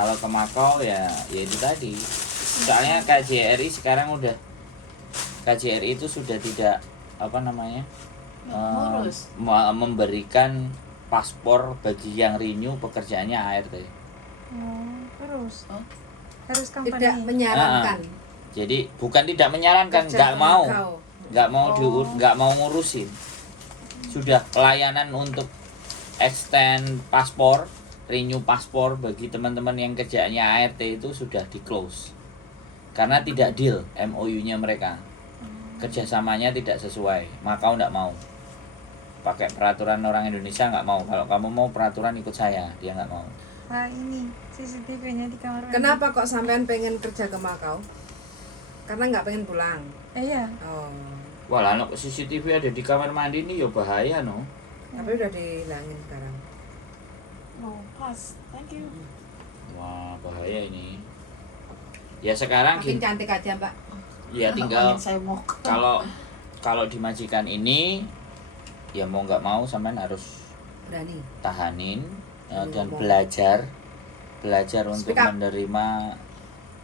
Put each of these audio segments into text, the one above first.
Kalau ke Makau ya itu tadi. Soalnya KJRI itu sudah tidak ngurus. Memberikan paspor bagi yang renew pekerjaannya ART. Terus Oh. harus company. Tidak menyarankan. Jadi bukan tidak menyarankan, Kerja nggak mau ngurusin. Sudah pelayanan untuk extend paspor, renew paspor bagi teman-teman yang kerjaannya ART itu sudah di close. Karena tidak deal MOU-nya mereka. Kerjasamanya tidak sesuai. Makau nggak mau. Pakai peraturan orang Indonesia nggak mau. Kalau kamu mau peraturan ikut saya, dia nggak mau. Ini CCTV-nya di kamar mandi. Kenapa kok sampean pengen kerja ke Makau? Karena nggak pengen pulang. Iya. Oh. Wah, lah CCTV ada di kamar mandi ini ya bahaya no. Tapi udah dihilangin sekarang. Oh, pas. Thank you. Wah, bahaya ini. Ya sekarang Makin cantik aja, Mbak. ya tinggal Angin saya mau. kalau di majikan ini ya mau nggak mau sampean harus Berani. tahanin dan Ngomong. belajar untuk Speak up.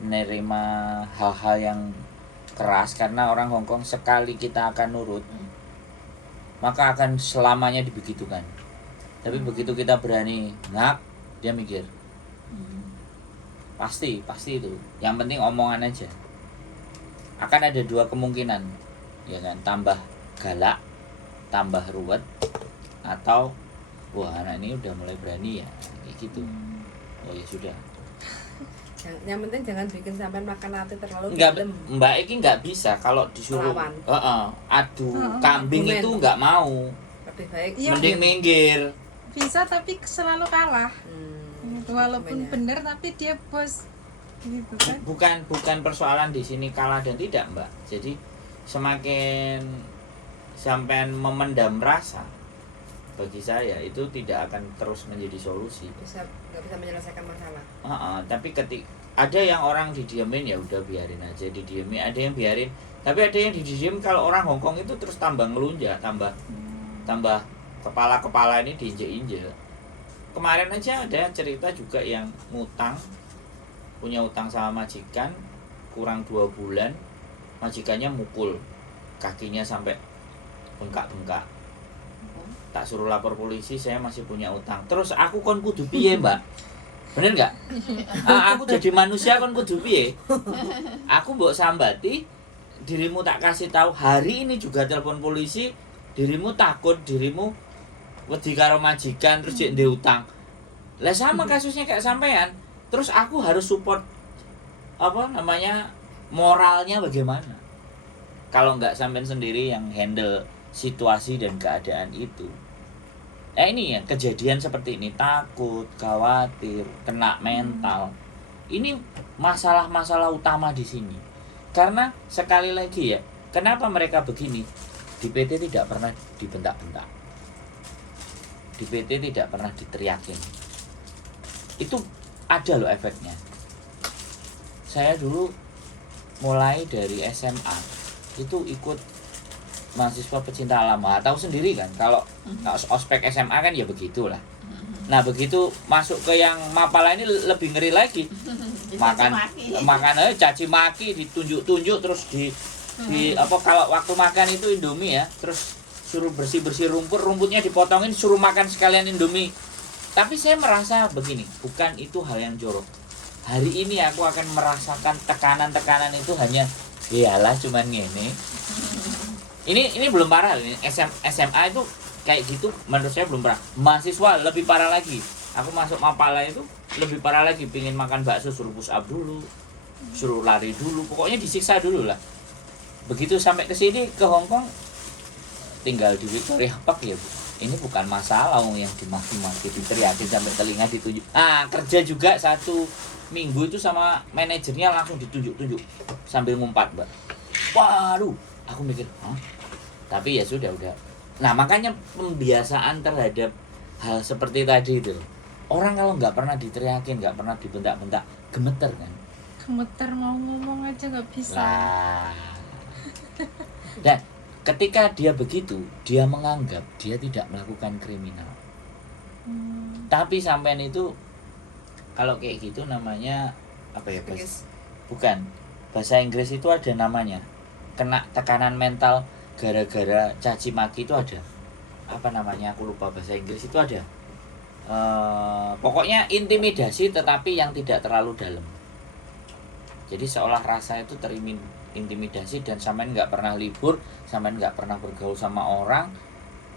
menerima hal-hal yang keras karena orang Hongkong sekali kita akan nurut maka akan selamanya dibegitukan. Tapi begitu kita berani ngak, dia mikir pasti itu. Yang penting omongan aja. Akan ada dua kemungkinan, ya kan? Tambah galak, tambah ruwet, atau wah anak ini udah mulai berani ya, kayak gitu. Oh ya sudah. Yang penting jangan bikin sampean makan hati terlalu Enggak, dalam. Mbak Eki nggak bisa kalau disuruh Melawan. adu kambing argumen. itu nggak mau. Lebih baik. Iya. Mending minggir. Bisa tapi selalu kalah. Gitu. Walaupun argumennya. benar tapi dia bos gitu kan. Bukan persoalan di sini kalah dan tidak, Mbak. Jadi semakin sampean memendam rasa, bagi saya itu tidak akan terus menjadi solusi. Nggak bisa menyelesaikan masalah. Tapi ada yang orang didiamin ya udah biarin aja didiemin, ada yang biarin. Tapi ada yang didiem kalau orang Hongkong itu terus tambah ngelunjak, tambah kepala ini diinjek-injek. Kemarin aja ada cerita juga yang punya utang sama majikan kurang 2 bulan, majikannya mukul kakinya sampai bengkak-bengkak. Tak suruh lapor polisi, saya masih punya utang. Terus aku kon kudu piye, Mbak? Bener nggak? Aku jadi manusia kon kudu piye? Aku mbok sambati, dirimu tak kasih tahu hari ini juga telepon polisi, dirimu takut, dirimu wedi karo majikan terus jek ndek utang. Lah sama kasusnya kayak sampean. Terus aku harus support moralnya bagaimana? Kalau nggak sampean sendiri yang handle situasi dan keadaan itu. Ini ya kejadian seperti ini, takut, khawatir, kena mental. Ini masalah-masalah utama di sini. Karena sekali lagi ya, kenapa mereka begini? Di PT tidak pernah dibentak-bentak. Di PT tidak pernah diteriakin. Itu ada loh efeknya. Saya dulu mulai dari SMA itu ikut mahasiswa pecinta alam. Tahu sendiri kan kalau ospek SMA kan ya begitulah. Nah begitu masuk ke yang Mapala ini lebih ngeri lagi. makan caci maki, ditunjuk-tunjuk terus kalau waktu makan itu Indomie ya, terus suruh bersih-bersih rumputnya dipotongin, suruh makan sekalian Indomie. Tapi saya merasa begini, bukan itu hal yang jorok. Hari ini aku akan merasakan tekanan-tekanan itu hanya iyalah cuman gini. Ini belum parah ini. SMA itu kayak gitu menurut saya belum parah. Mahasiswa lebih parah lagi. Aku masuk Mapala itu lebih parah lagi, pingin makan bakso suruh push up dulu, suruh lari dulu, pokoknya disiksa dulu lah. Begitu sampai ke sini ke Hongkong, tinggal di Victoria Park ya Bu. Ini bukan masalah yang dimaki-maki, diteriakin sampai telinga ditunjuk. Kerja juga 1 minggu itu sama manajernya langsung ditunjuk-tunjuk sambil ngumpat, Mbak. Waduh, aku mikir, tapi ya sudah udah. Nah makanya pembiasaan terhadap hal seperti tadi itu. Orang kalau nggak pernah diteriakin, nggak pernah dibentak-bentak, gemeter kan? Gemeter mau ngomong aja nggak bisa. Lah. Dan ketika dia begitu, dia menganggap dia tidak melakukan kriminal. Tapi sampean itu Kalau kayak gitu namanya apa ya, Bas? Psikis. Bukan. Bahasa Inggris itu ada namanya. Kena tekanan mental gara-gara caci maki itu ada. Apa namanya? Aku lupa, bahasa Inggris itu ada. Pokoknya intimidasi tetapi yang tidak terlalu dalam. Jadi seolah rasa itu intimidasi dan sampean nggak pernah libur, sampean nggak pernah bergaul sama orang,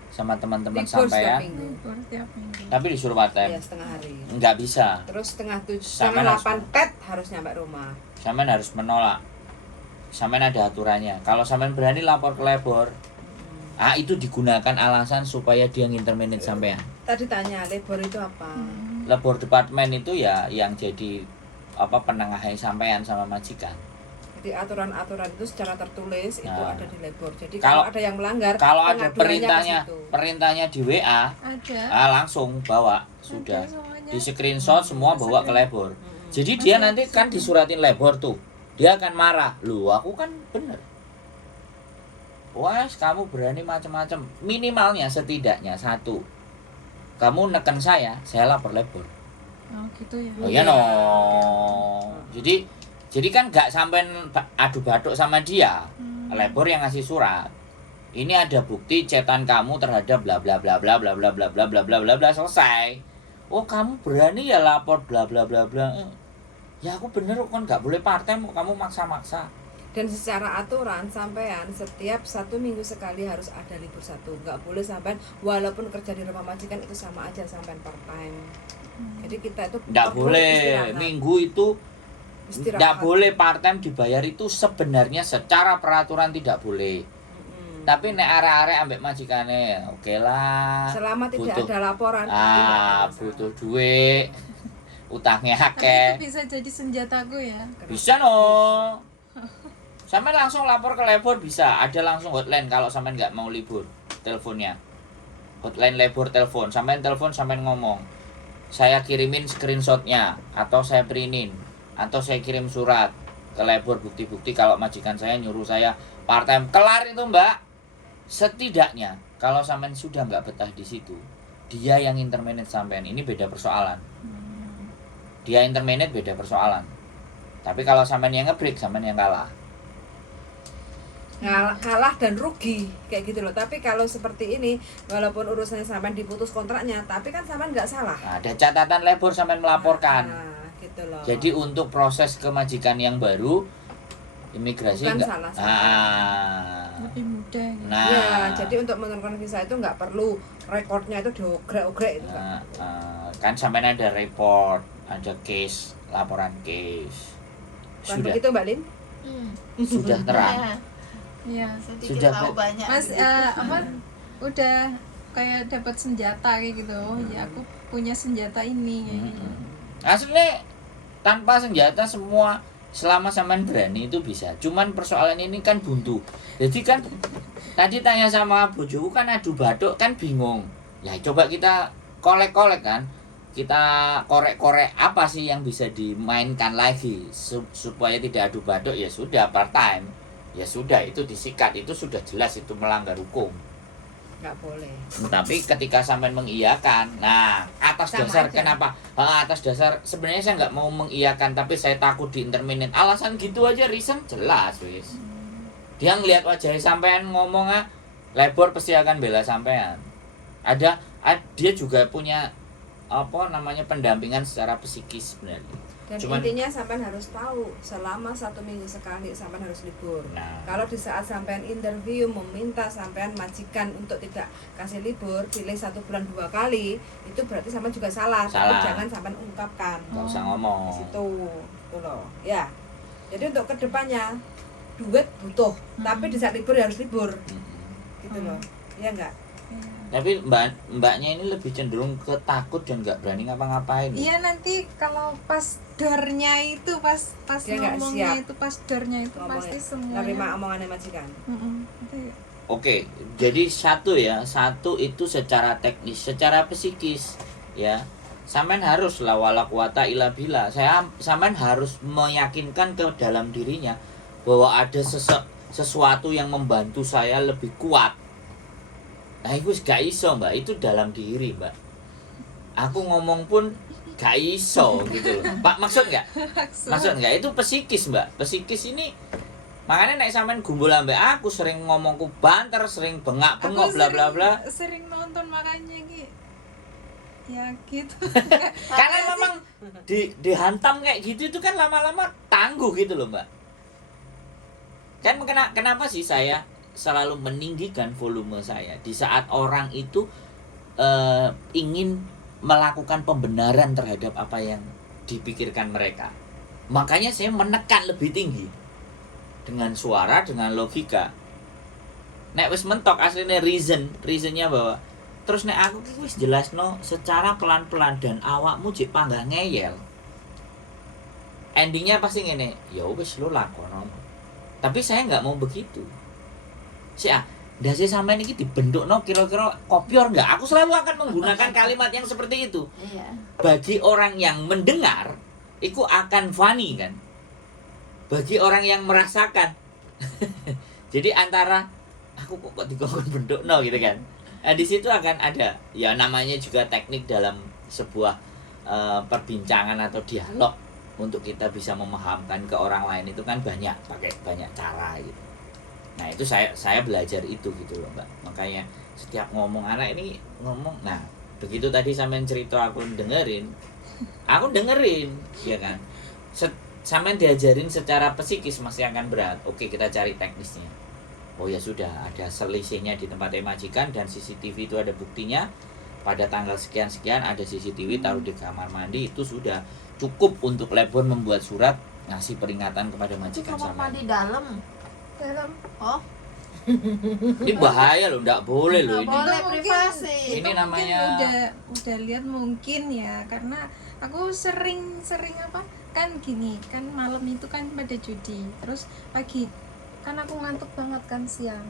sama teman-teman Libur setiap sampean, minggu. Libur tiap minggu. tapi disuruh part time. Iya, setengah hari. Nggak bisa. Terus setengah Sampean 8 tet harus nyampe rumah. Sampean harus menolak. Sampean ada aturannya. Kalau sampean berani lapor ke labor, itu digunakan alasan supaya dia nginterminate sampean. Tadi tanya labor itu apa? Labor departemen itu ya yang jadi penengahnya sampean sama majikan. Jadi aturan-aturan itu secara tertulis itu Nah. ada di labor. Jadi Kalau- kalau ada yang melanggar, Kalau ada pengaduannya ke situ. perintahnya di WA, Ada. langsung bawa sudah. Ada semuanya. Di screenshot semua bawa ke labor. Mm-mm. Jadi dia nanti kan disuratin labor tuh. Dia akan marah. Loh, aku kan bener. Wah, kamu berani macam-macam. Minimalnya setidaknya satu. Kamu neken saya lapor labor. Oh gitu ya. Oh iya Iya. no. Jadi kan nggak sampai adu batuk sama dia. Labor yang ngasih surat. Ini ada bukti cetan kamu terhadap bla bla bla bla bla bla bla bla bla bla bla bla, selesai. Oh, kamu berani ya lapor bla bla bla bla. Ya aku bener kan nggak boleh part time, kamu maksa-maksa. Dan secara aturan sampean setiap 1 minggu sekali harus ada libur 1. Nggak boleh sampean walaupun kerja di rumah majikan itu sama aja sampean part time. Jadi kita itu Nggak perlu boleh. istirahat. Minggu itu Istirahat. nggak boleh part time dibayar, itu sebenarnya secara peraturan tidak boleh. Mm-mm. Tapi nek arek-arek ambek majikane, oke lah. Selama tidak butuh- ada laporan itu nggak ada masalah. butuh duit, utangnya Tapi akeh. itu bisa jadi senjataku ya. Kenapa? Bisa no. Sampai langsung lapor ke labor bisa. Ada langsung hotline kalau sampai nggak mau libur. Teleponnya. Hotline labor telepon. Sampai telepon sampai ngomong. Saya kirimin screenshotnya atau saya printin atau saya kirim surat ke labor bukti-bukti kalau majikan saya nyuruh saya part time. Kelar itu, Mbak. Setidaknya kalau sampean sudah nggak betah di situ, dia yang interminate sampean. Ini beda persoalan. Dia interminate beda persoalan. Tapi kalau sampean yang ngebreak, sampean yang kalah. Kalah dan rugi kayak gitu loh. Tapi kalau seperti ini walaupun urusannya sampean diputus kontraknya, tapi kan sampean nggak salah. Nah, ada catatan labor sampean melaporkan. Nah, gitu loh. Jadi untuk proses kemajikan yang baru, imigrasi Bukan enggak. salah sampean. Lebih mudah gitu. Nah, Ya, jadi untuk menentukan visa itu nggak perlu rekodnya itu diogrek-ogrek itu nah, nggak. kan sampean ada report, ada case, laporan case. Bukan Sudah begitu Mbak Lin? sudah terang. Ya, Sudah, sedikit tahu Bu. banyak. Mas gitu. udah kayak dapat senjata kayak gitu. Oh ya aku punya senjata ini kayak gitu. Aslinya tanpa senjata semua selama sampean berani itu bisa. Cuman persoalan ini kan buntu. Jadi kan tadi tanya sama bojoku kan adu batuk kan bingung. Ya coba kita kolek-kolek kan. Kita korek-korek apa sih yang bisa dimainkan lagi supaya tidak adu batuk. Ya sudah part time. Ya sudah itu disikat, itu sudah jelas itu melanggar hukum. Nggak boleh. Tapi ketika sampean mengiyakan, nah atas Sama dasar aja. kenapa? Atas dasar sebenarnya saya nggak mau mengiyakan, tapi saya takut di interminate. Alasan gitu aja reason jelas, wis. Dia ngelihat wajah sampean ngomong labor pasti akan bela sampean. Dia juga punya pendampingan secara psikis sebenarnya. Dan Cuman- intinya sampean harus tahu selama 1 minggu sekali sampean harus libur. Nah, Kalau di saat sampean interview meminta sampean majikan untuk tidak kasih libur, pilih 1 bulan 2 kali, itu berarti sampean juga salah. Tapi Salah. jangan sampean ungkapkan nggak usah di ngomong. situ, gitu loh. Ya. Jadi untuk kedepannya duit butuh, tapi di saat libur ya harus libur, gitu loh. Iya enggak? Tapi mbaknya ini lebih cenderung ke takut dan nggak berani ngapa-ngapain. Iya nanti kalau pas dornya itu pas Dia nggak ngomongnya siap. itu pas dornya itu Ngomongnya, pasti semuanya. nerima omongannya majikan. Nanti Oke, jadi satu itu secara teknis, secara psikis, ya. Sampean harus la wala quwata illa billah. Sampean harus meyakinkan ke dalam dirinya bahwa ada sesuatu yang membantu saya lebih kuat. Nah, itu gak iso, Mbak. Itu dalam diri, Mbak. Aku ngomong pun gak iso gitu loh. Pak, maksud nggak itu psikis, Mbak. Psikis ini makanya nek sampean gumbul ambek aku sering ngomongku banter, sering bengak-bengok bla bla bla. Sering nonton makanya ki. Ya gitu. Karena memang dihantam kayak gitu itu kan lama-lama tangguh gitu loh, Mbak. Kan kenapa sih saya selalu meninggikan volume saya di saat orang itu ingin melakukan pembenaran terhadap apa yang dipikirkan mereka. Makanya saya menekan lebih tinggi dengan suara, dengan logika. Nek wis mentok aslinya reasonnya bahwa terus nek aku ki wis jelasno secara pelan-pelan dan awakmu jek panggah ngeyel. Endingnya pasti ngene, ya wis lo lakono. Tapi saya nggak mau begitu. Dasi sampai ini dibentukno kira-kira kopior nggak? Aku selalu akan menggunakan kalimat yang seperti itu. Iya. Bagi orang yang mendengar, itu akan funny kan. Bagi orang yang merasakan, jadi antara aku kok dikongkon bentukno gitu kan. Nah, di situ akan ada ya namanya juga teknik dalam sebuah perbincangan atau dialog untuk kita bisa memahamkan ke orang lain itu kan pakai banyak cara gitu. Nah itu saya belajar itu gitu loh Mbak. Makanya setiap ngomong anak ini ngomong, nah begitu tadi sampean cerita aku dengerin ya kan. Sampean diajarin secara psikis masih akan berat. Oke, kita cari teknisnya. Oh ya sudah, ada selisihnya di tempatnya majikan dan CCTV itu ada buktinya. Pada tanggal sekian-sekian ada CCTV taruh di kamar mandi, itu sudah cukup untuk Lebon membuat surat ngasih peringatan kepada Itu majikan kamar sampean. mandi dalam. Oh, Ini bahaya loh, enggak boleh loh ini. boleh Mungkin- privasi. Ini Itu namanya- mungkin udah lihat mungkin ya, karena aku sering apa kan gini kan, malam itu kan pada judi, terus pagi kan aku ngantuk banget kan siang,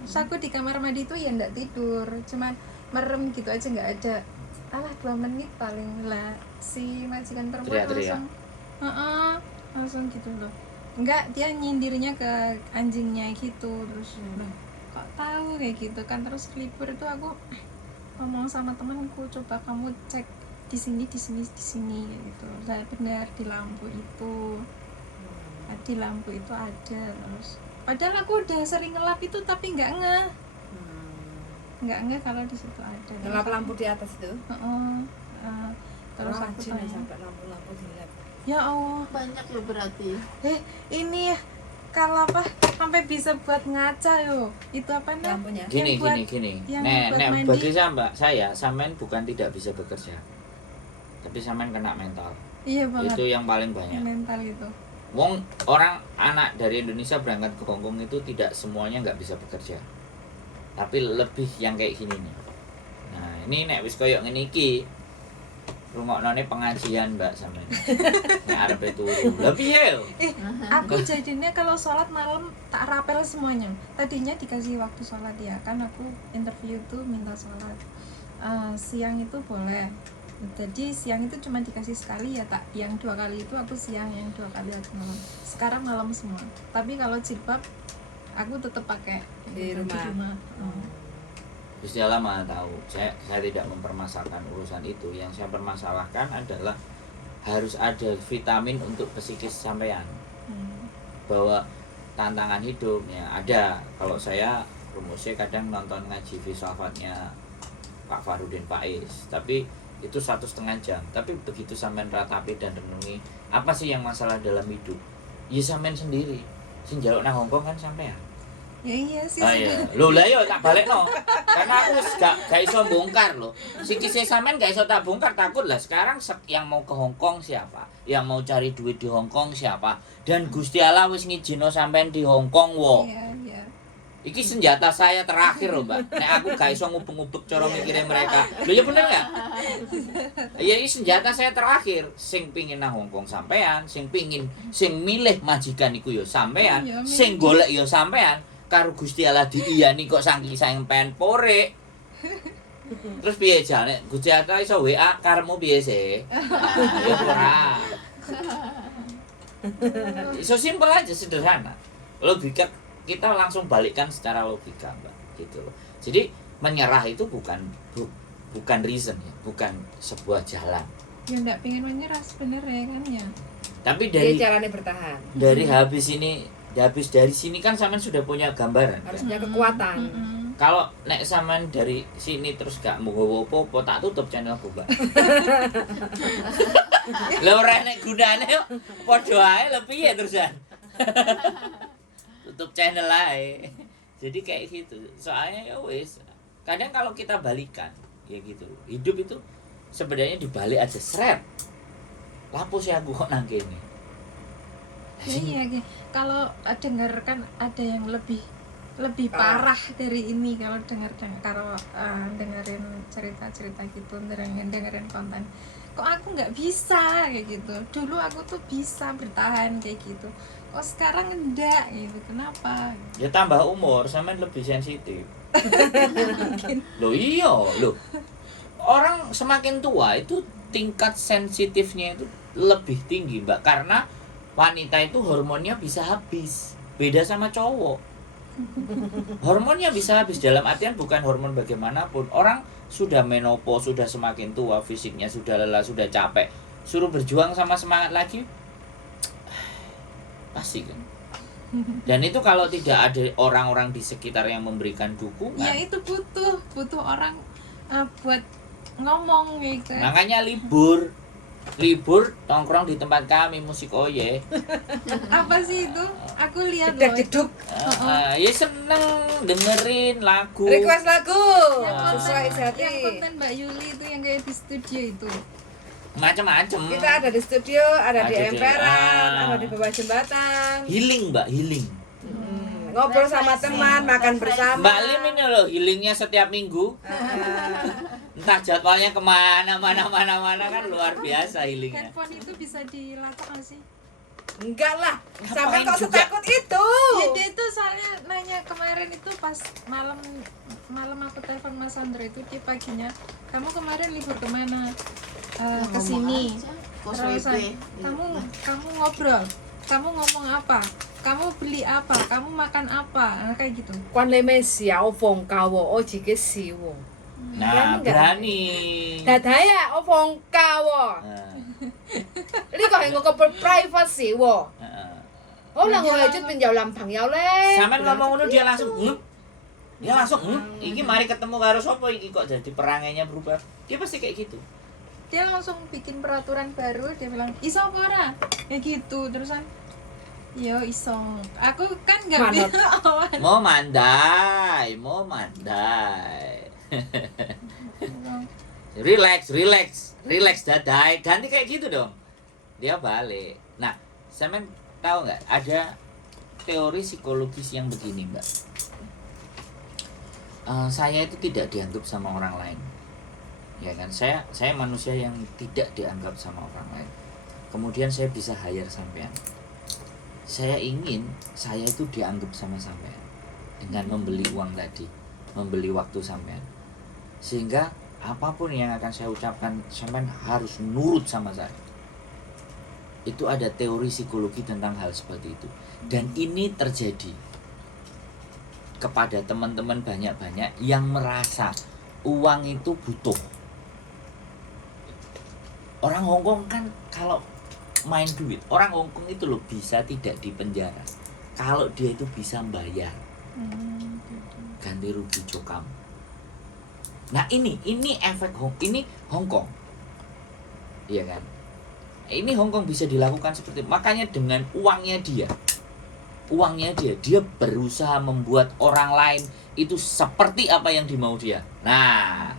terus aku di kamar mandi itu ya ndak tidur, cuman merem gitu aja, nggak ada 2 menit paling lah si majikan perempuan Teriak-teriak. langsung gitu loh. Enggak, dia nyindirnya ke anjingnya gitu, terus loh, kok tahu kayak gitu kan. Terus libur itu aku ngomong sama temanku, coba kamu cek di sini kayak gitu. Saya benar di lampu itu ada. Terus padahal aku udah sering ngelap itu tapi nggak ngeh kalau di situ ada. Ngelap lampu di atas itu. Terus aku Rajin ya tanya, sampai lampu-lampu dilap. ya Allah, Banyak ya berarti. ini ya kalau apa sampai bisa buat ngaca yo, itu apa Lampunya. Gini. yang Nek buat mandi. bagi saya sampean bukan tidak bisa bekerja. Tapi sampean kena mental. Iya banget, Itu yang paling banyak. mental itu. Wong orang anak dari Indonesia berangkat ke Hongkong itu tidak semuanya nggak bisa bekerja. Tapi lebih yang kayak gini nih. Nah, ini nek wis koyo ngene iki. Rungoknone pengajian Mbak sampean. Nek arepe turu. Lah piye yo? Aku jadinya kalau sholat malam tak rapel semuanya. Tadinya dikasih waktu sholat ya, kan aku interview tuh minta sholat siang itu boleh. Jadi siang itu cuma dikasih sekali ya, tak yang 2 kali itu aku siang, yang 2 kali aku malam. Sekarang malam semua. Tapi kalau jilbab aku tetap pakai Di rumah. Gusti Allah Maha tahu. Saya tidak mempermasalahkan urusan itu. Yang saya permasalahkan adalah harus ada vitamin untuk psikis sampean. Bahwa tantangan hidup ya ada. Kalau saya rumusnya kadang nonton ngaji filsafatnya Pak Farudin Faiz, tapi itu 1,5 jam. Tapi begitu sampean ratapi dan renungi apa sih yang masalah dalam hidup, ya sampean sendiri. Sing njaluk nang Hongkong kan sampean. Ya iya sih. Ah iya. Lho lah yo tak balekno. Karena aku wis gak iso bongkar lho. Sikise sampean gak iso tak bongkar, takut lah sekarang yang mau ke Hongkong siapa? Yang mau cari duit di Hongkong siapa? Dan Gusti Allah wis ngijino sampean di Hongkong wo. Iya. Iki senjata saya terakhir loh Mbak. Nek aku gak iso ngubek-ngubek cara mikirnya mereka. Lho ya bener gak? Iya ini senjata saya terakhir. Sing pingin nang Hongkong sampean, sing milih majikan iku yo sampean, Iya, milih. sing golek yo sampean. Karo Gusti Allah diiyani kok saking sayang pengen porek. Terus piye jane? Gusti Allah iso WA karepmu piye sih? Ya ora. Iso simpel aja, sederhana. Logika kita langsung balikkan secara logika, Mbak, gitu loh. Jadi menyerah itu bukan reason ya, bukan sebuah jalan. ya nggak pengen menyerah sebenarnya kan ya. Tapi Jadi dari caranya bertahan. habis dari sini kan sampean sudah punya gambaran. Harus punya kekuatan. Kalau nek sampean dari sini terus gak mau nggowo apa-apa, tak tutup channelku, Mbak. Lha ora nek gunane padha ae lho piye terusan. Tutup channel ae. Jadi kayak gitu. Soalnya ya wis, kadang kalau kita balikan ya gitu. Hidup itu sebenarnya dibalik aja seret. Lapo sih aku kok nang kene. Iya, kalau dengar kan ada yang lebih parah dari ini kalau dengerin cerita-cerita gitu, dengerin konten. Kok aku nggak bisa kayak gitu. Dulu aku tuh bisa bertahan kayak gitu. Kok sekarang enggak gitu. Kenapa? Ya tambah umur, sampean lebih sensitif. Loh iya, loh. Orang semakin tua itu tingkat sensitifnya itu lebih tinggi, Mbak, karena wanita itu hormonnya bisa habis. Beda sama cowok. Hormonnya bisa habis dalam artian bukan hormon bagaimanapun. Orang sudah menopause, sudah semakin tua, fisiknya sudah lelah, sudah capek, suruh berjuang sama semangat lagi, pasti kan. Dan itu kalau tidak ada orang-orang di sekitar yang memberikan dukungan, Ya itu butuh orang buat ngomong gitu. makanya libur nongkrong di tempat kami musik oye. Apa sih itu? Aku lihat loh. Jeduk. Ya seneng dengerin lagu. Request lagu. Yang Sesuai isi hati. yang konten Mbak Yuli itu yang kayak di studio itu. Macem-macem. Kita ada di studio, ada di Ada di- emperan, ada di bawah jembatan. Healing, Mbak, healing. Ngobrol sama teman, makan bersama. Mbak Lim ini loh healingnya setiap minggu. Entah jadwalnya kemana kan luar biasa healingnya. Handphone itu bisa dilacak nggak sih? Enggak lah, sampai Ngapain kok juga? setakut itu. Ya dia itu soalnya nanya kemarin itu pas malam aku telepon Mas Sandro itu di paginya, kamu kemarin libur kemana? Ke sini. Terus kamu ngobrol, kamu ngomong apa? Kamu beli apa? Kamu makan apa? Nah, kayak gitu. 關你咩事啊？我放假喎，我自己事喎。 Nah, berani. 睇睇啊，我放假喎， Nah, 呢個係我個 privacy 喎。 nah. 可能我喺出邊有男朋友咧。 Sampean ngomong ngono dia langsung Dia langsung iki mari ketemu karo sapa iki kok jadi perangainya berubah. Dia pasti kayak gitu. Dia langsung bikin peraturan baru, dia bilang, "Iso apa ora?" Kayak gitu, terusan yo iso. Aku kan nggak Manut. bisa. Mau mandai. Relax dadai, ganti kayak gitu dong. Dia balik. Nah, sampean tahu nggak ada teori psikologis yang begini, Mbak. Saya itu tidak dianggap sama orang lain, ya kan? Saya manusia yang tidak dianggap sama orang lain. Kemudian saya bisa hire sampean. Saya ingin saya itu dianggap sama sampean dengan membeli uang tadi, membeli waktu sampean, sehingga apapun yang akan saya ucapkan sampean harus nurut sama saya. Itu ada teori psikologi tentang hal seperti itu, dan ini terjadi kepada teman-teman banyak-banyak yang merasa uang itu butuh. Orang Hongkong kan kalau main duit, orang Hongkong itu loh bisa tidak dipenjara kalau dia itu bisa bayar ganti rugi jokam. Nah ini efek ini Hongkong, iya kan? Ini Hongkong bisa dilakukan seperti itu. Makanya dengan uangnya dia berusaha membuat orang lain itu seperti apa yang dimau dia. Nah,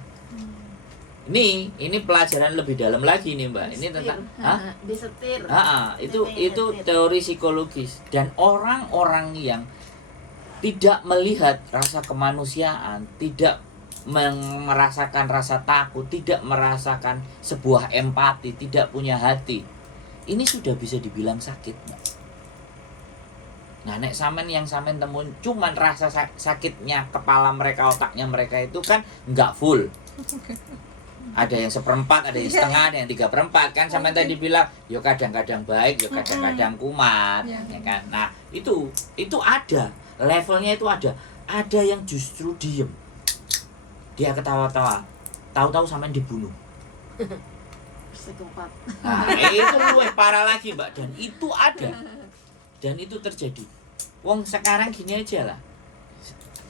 ini pelajaran lebih dalam lagi nih, Mbak. Ini tentang disetir. Itu teori psikologis, dan orang-orang yang tidak melihat rasa kemanusiaan, tidak merasakan rasa takut, tidak merasakan sebuah empati, tidak punya hati, ini sudah bisa dibilang sakit, Mbak. Nah, nek yang sampean temuin cuman rasa sakitnya kepala mereka, otaknya mereka itu kan nggak full. Ada yang 1/4, ada yang setengah, ada yang 3/4 kan. Sampean tadi bilang, yo kadang-kadang baik, yo kadang-kadang kumat, ya kan. Nah, itu ada levelnya, itu ada yang justru diem, dia ketawa-tawa, tahu-tahu sampean dibunuh. psikopat. Nah, itu luwih parah lagi Mbak, dan itu ada. Dan itu terjadi. Wong sekarang gini aja lah.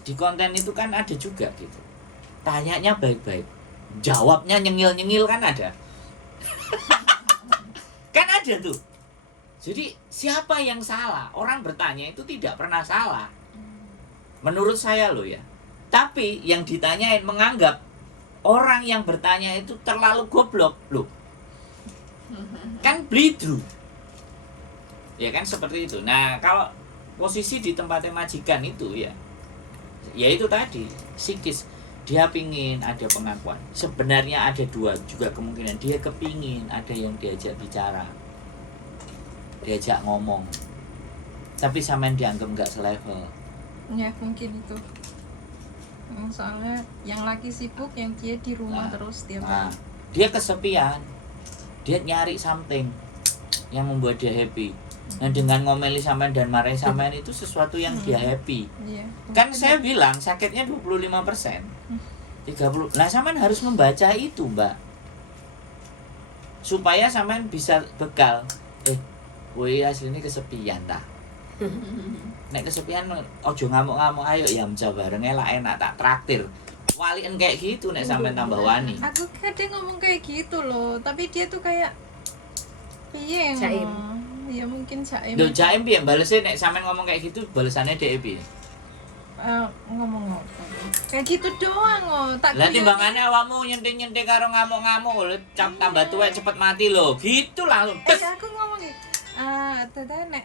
Di konten itu kan ada juga gitu. Tanyanya baik-baik. Jawabnya nyengil-nyengil kan ada. Kan ada tuh. Jadi siapa yang salah? Orang bertanya itu tidak pernah salah. Menurut saya loh ya. Tapi yang ditanyain menganggap orang yang bertanya itu terlalu goblok loh. Kan blidru. Ya kan seperti itu. Nah, kalau posisi di tempatnya majikan itu ya itu tadi psikis, dia pingin ada pengakuan. Sebenarnya ada dua juga kemungkinan, dia kepingin ada yang diajak bicara, diajak ngomong, tapi sampean dianggap nggak selevel. Ya mungkin itu. Soalnya yang laki sibuk, yang dia di rumah terus tiap hari. Dia kesepian, dia nyari something yang membuat dia happy. Nah, dengan ngomeli sampean dan marahin sampean itu sesuatu yang dia happy. Iya. Kan saya bilang sakitnya 25%. 30. Nah, sampean harus membaca itu, Mbak. Supaya sampean bisa bekal. Woi aslinya kesepian ta. Nek kesepian ojo ngamuk-ngamuk, ayo ya mca bareng enak tak traktir. Walien kayak gitu nek sampean tambah wani. Aku kadang ngomong kayak gitu loh, tapi dia tuh kayak piye Jaim. Ya mungkin jaim. Lho jaim piye balese nek sampean ngomong kayak gitu balesannya dhek piye? Ngomong apa? Kayak gitu doang oh. Tak Lah kira- timbangannya awakmu nyentik-nyentik karo ngamuk-ngamuk lho, tambah tuwek cepet mati lho. Gitu langsung. Aku ngomong nih. Teteh nek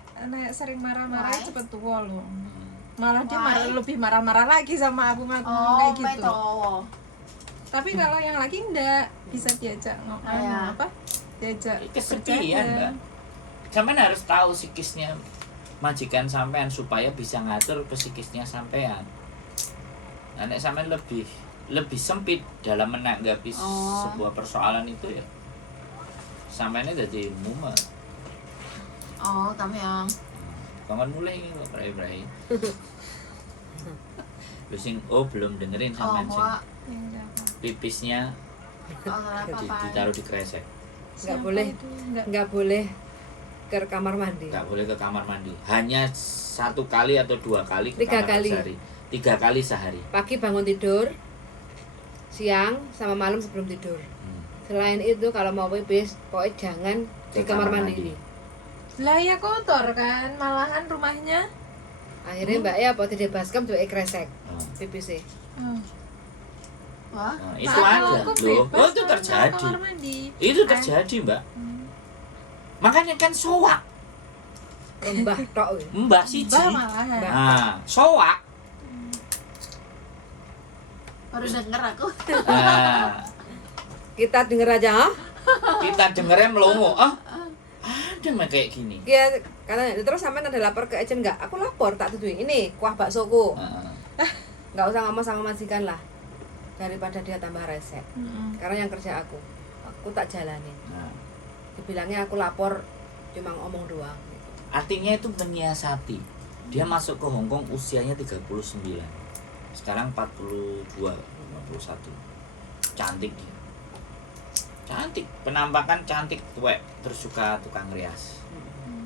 sering marah-marah Why? cepet tua loh. Malah dia Why? lebih marah-marah lagi sama aku ngomong Oh, kayak gitu. betul. Tapi kalau yang lagi enggak bisa diajak ngomong Ya. apa? Diajak Kesepian, Mbak. Sampean harus tahu psikisnya majikan sampean supaya bisa ngatur psikisnya sampean. Nah, nek sampean lebih sempit dalam menanggapi sebuah persoalan itu ya. Sampeannya jadi mumet. Oh, kami yang Bangun mulai ini kok brai-brai. Lu sing belum dengerin sampean sing Wak. pipisnya ditaruh di kresek. Nggak boleh ke kamar mandi. Nggak boleh ke kamar mandi. Hanya 1 kali atau 2 kali ke 3 kamar kali. sehari. 3 kali sehari. Pagi bangun tidur, siang sama malam sebelum tidur. Selain itu kalau mau pipis, pokoknya jangan di kamar mandi ini. Lah ya kotor kan, malahan rumahnya. Akhirnya mbak ya apa tidak baskom tuh kresek pipisnya. Wah, Nah, itu Nah, ada aku loh. bebas Itu kan terjadi. kamar mandi. Itu terjadi, Mbak. Makanya kan soak. Mbah tok. Mbak siji. Mbak malahan. Nah, soak. baru denger aku. Nah, Kita denger aja, ha? kita dengernya melongo. Ada mah kayak gini. Ya, katanya terus sampean ada lapor ke agent nggak? Aku lapor tak tuduhin ini kuah baksoku. Nggak usah ngomong sama majikan lah. Daripada dia tambah resek. Karena yang kerja aku tak jalanin. Nah, Dibilangnya aku lapor cuma ngomong doang. Gitu. artinya itu menyiasati. Dia masuk ke Hong Kong usianya 39. Sekarang 42, 51. Cantik dia. Cantik, penampakan cantik, tuwek, terus suka tukang rias.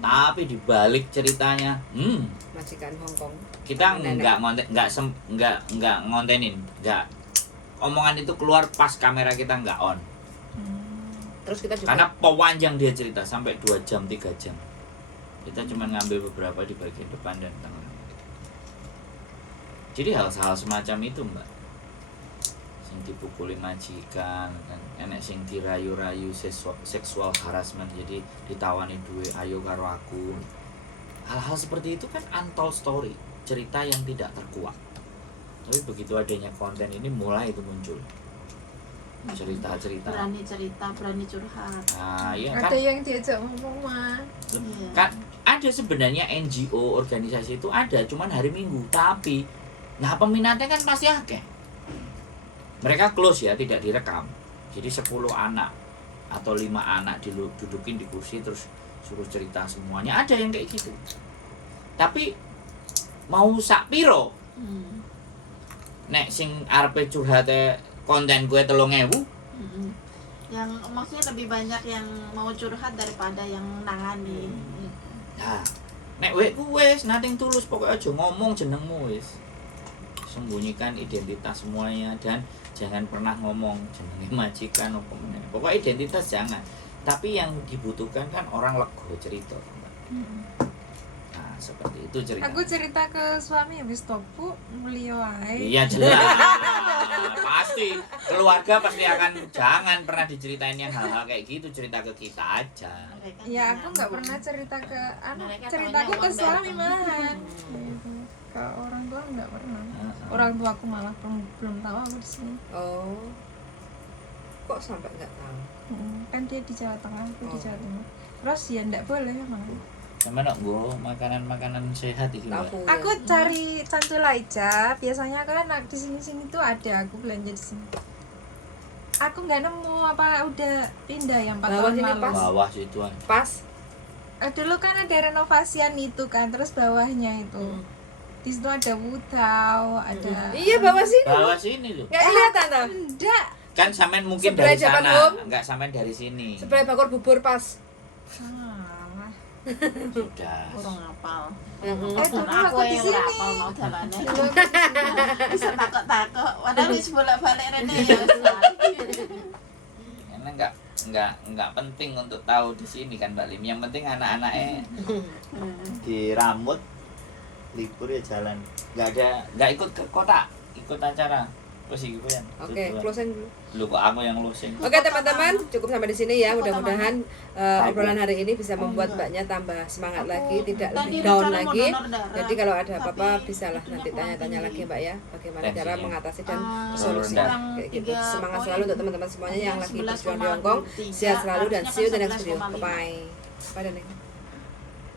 Tapi di balik ceritanya, Majikan Hongkong. kita Nenek. nggak ngontenin, nggak omongan itu keluar pas kamera kita nggak on. Terus kita juga Karena pewanjang dia cerita sampai 2 jam, 3 jam. Kita cuma ngambil beberapa di bagian depan dan tengah. Jadi hal-hal semacam itu, Mbak. Sing dipukuli majikan, kan enek sing dirayu-rayu seksual harassment, jadi ditawani duit ayo karo aku. Hal-hal seperti itu kan untold story, cerita yang tidak terkuak. Tapi begitu adanya konten ini mulai itu muncul cerita-cerita. Berani cerita, berani curhat. Nah, iya kan. Ada yang diajak ngomong mah. Iya. Kan ada sebenarnya NGO organisasi itu ada cuman hari Minggu, tapi nah peminatnya kan pasti akeh. Mereka close ya, tidak direkam. Jadi 10 anak atau 5 anak didudukin di kursi terus suruh cerita semuanya. Ada yang kayak gitu. Tapi mau sak piro nek sing arepe curhate konten gue 3.000, Yang maksudnya lebih banyak yang mau curhat daripada yang nangani. Nah, nek wis nating tulus pokoknya aja ngomong jenengmu wis. Sembunyikan identitas semuanya dan jangan pernah ngomong jenenge majikan apa meneh. Pokoknya identitas jangan. Tapi yang dibutuhkan kan orang lego cerita. Nah, seperti itu cerita. Aku cerita ke suami habis topu beliau ae. Iya jelas. Pasti keluarga pasti akan jangan pernah diceritain yang hal-hal kayak gitu, cerita ke kita aja. Mereka Ya aku jangan. nggak pernah cerita ke anak, Mereka ceritaku taunya ke uang suami datang. malahan. Gitu. Ke orang tua nggak pernah. Heeh. Orang tua aku malah belum tahu aku di sini. Oh. Kok sampai nggak tahu? Kan dia di Jawa Tengah, aku di Oh. Jawa Timur. Terus ya nggak boleh memang. Sama nak go makanan-makanan sehat iki, Mbak. Tahu. Aku cari cantol aja. Biasanya kan di sini tuh ada, aku belanja di sini. Aku nggak nemu apa udah pindah yang 4 Bawah tahun sini lalu. pas. Bawah situ aja. Pas. Dulu kan ada renovasian itu kan, terus bawahnya itu. Di situ ada wudau, ada. Iya bawah sini. Bawah sini loh. Nggak kelihatan toh? Enggak. Kan sampean mungkin Sebelah dari Japan sana, Home. enggak sampean dari sini. Sebelah bakor bubur pas. Alah. Sudah. Kurang apal. Heeh. Dulu aku di yang sini. ora apal mau dalane. Dulu aku di sini. Bisa takut-takut. Padahal wis bolak-balik rene ya wis lah. Karena enggak penting untuk tahu di sini kan Mbak Lim. Yang penting anak-anaknya diramut libur ya jalan. Enggak ikut ke kota, ikut acara. Terus iki kan. Oke, closing dulu. Lu kok aku yang closing. Oke teman-teman, cukup sampai di sini ya. Mudah-mudahan obrolan hari ini bisa membuat mbaknya tambah semangat lagi, tidak lebih down lagi. Jadi kalau ada apa-apa bisalah nanti tanya-tanya lagi mbak ya, bagaimana cara mengatasi dan solusi kayak gitu. Semangat selalu untuk teman-teman semuanya yang lagi berjuang di Hongkong. Sehat selalu dan see you the next video. Bye bye. Bye Daning.